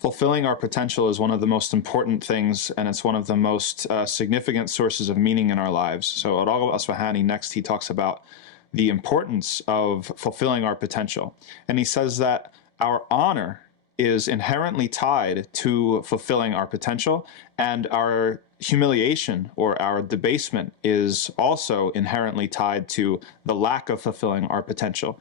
Fulfilling our potential is one of the most important things, and it's one of the most significant sources of meaning in our lives. So al-Rhagib al-Isfahani, next he talks about the importance of fulfilling our potential. And he says that our honor is inherently tied to fulfilling our potential, and our humiliation or our debasement is also inherently tied to the lack of fulfilling our potential.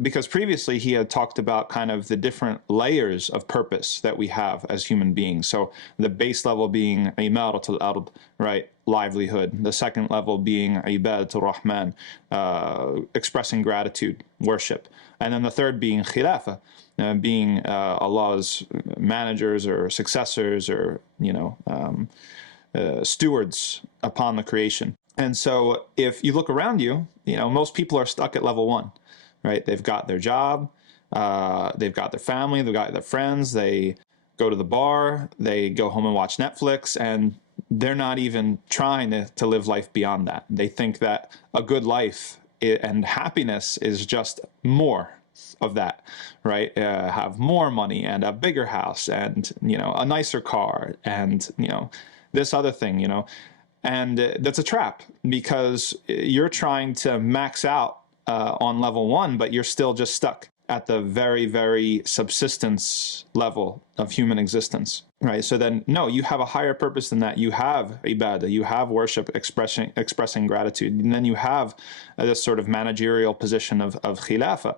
Because previously he had talked about kind of the different layers of purpose that we have as human beings. So the base level being imaratul ard, right, livelihood. The second level being ibadatul rahman, expressing gratitude, worship. And then the third being khilafah, being Allah's managers or successors or, stewards upon the creation. And so if you look around you, most people are stuck at level one, right? They've got their job, they've got their family, they've got their friends, they go to the bar, they go home and watch Netflix, and they're not even trying to live life beyond that. They think that a good life and happiness is just more of that, right? Have more money and a bigger house and, a nicer car and, this other thing, and that's a trap because you're trying to max out on level one, but you're still just stuck at the very, very subsistence level of human existence, right? So then, no, you have a higher purpose than that. You have ibadah, you have worship, expressing gratitude, and then you have this sort of managerial position of khilafah.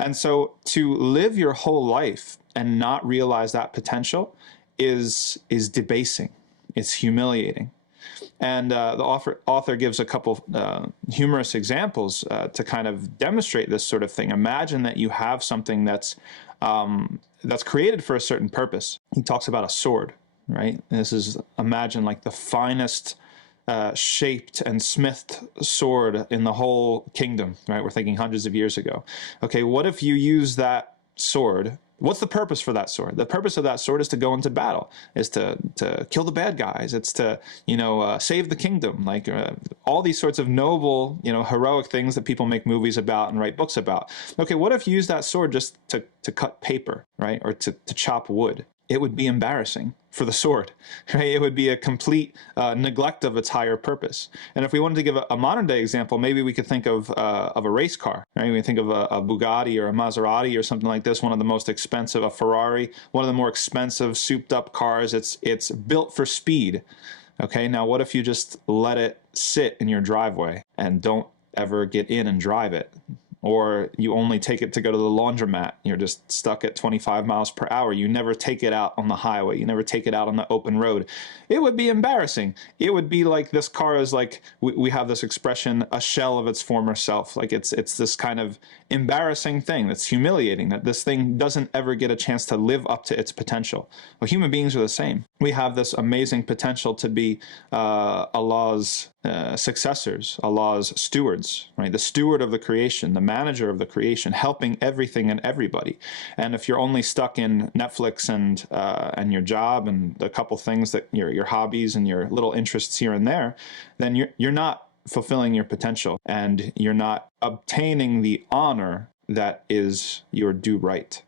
And so to live your whole life and not realize that potential is debasing. It's humiliating. And the author gives a couple humorous examples to kind of demonstrate this sort of thing. Imagine that you have something that's created for a certain purpose. He talks about a sword, right? This is, imagine like the finest shaped and smithed sword in the whole kingdom, right? We're thinking hundreds of years ago. Okay, what if you use that sword? What's the purpose for that sword? The purpose of that sword is to go into battle, is to kill the bad guys. It's to, save the kingdom, like all these sorts of noble, heroic things that people make movies about and write books about. Okay, what if you use that sword just to cut paper, right? Or to chop wood? It would be embarrassing for the sword, right? It would be a complete neglect of its higher purpose. And if we wanted to give a modern day example, maybe we could think of a race car, right? We think of a Bugatti or a Maserati or something like this, one of the most expensive, a Ferrari, one of the more expensive souped up cars. It's built for speed. Okay, now what if you just let it sit in your driveway and don't ever get in and drive it? Or you only take it to go to the laundromat. You're just stuck at 25 miles per hour. You never take it out on the highway. You never take it out on the open road. It would be embarrassing. It would be like this car is like, we have this expression, a shell of its former self. Like it's this kind of embarrassing thing that's humiliating, that this thing doesn't ever get a chance to live up to its potential. Well, human beings are the same. We have this amazing potential to be Allah's successors, Allah's stewards, right? The steward of the creation, the manager of the creation, helping everything and everybody. And if you're only stuck in Netflix and your job and a couple things that your hobbies and your little interests here and there, then you're not fulfilling your potential and you're not obtaining the honor that is your due right.